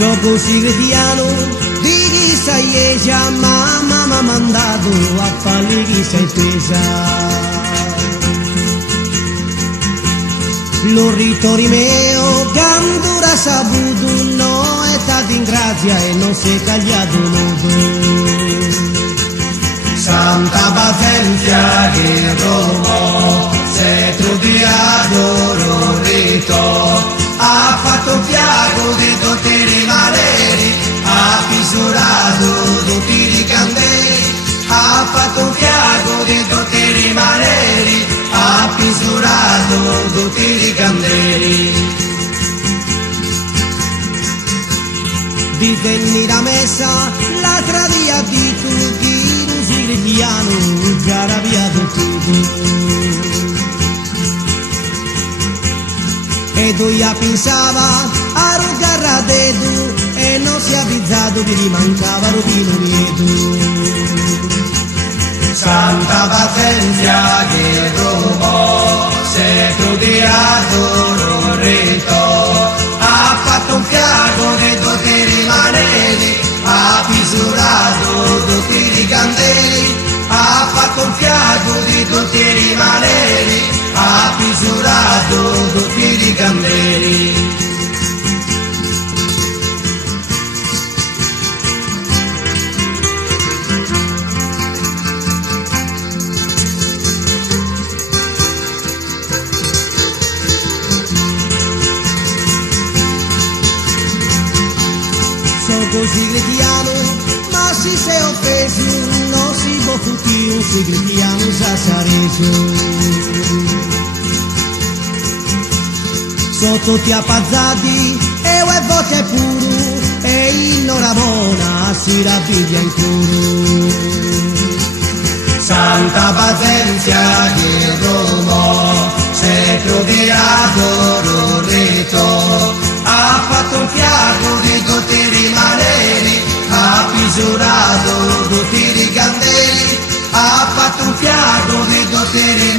So così cristiano di chi sei Esia, mamma mi ha mandato a farli chi sei spesa. L'orritori mio, cantura saputo, no è stato in grazia e non si è tagliato nudo. Santa pazienza che Roma, se trudiato l'orrito, ha fatto un fiaco di tutti i maleri, ha fisurato tutti i candeli, ha fatto un fiaco di tutti i maleri, ha fisurato tutti i candeli. Di venire a messa l'altra via di tutti, un sigridiano già arrabbiato tutto. E tu ya pensava a rugarra dedo e non si è avvizzato che gli mancava rubino miedo. Santa pazienza che Roma, se trudiato l'orrito, ha fatto un fiaco di tutti i maneli, ha fisurato tutti i candeli, ha fatto un fiaco di tutti i maneli, ha fisurato tutti i candeli. So così cristiano, ma si sei offeso, non si può tutti un cristiano sassareso. So tutti appazzati e un voto è puro e in ora buona si rabbiglia in culo. Santa pazienza che Roma, se trudiato l'orrito, ha fatto un fiaco di tutti i maleri, ha fisurato tutti i candeli, ha fatto un fiaco di tutti i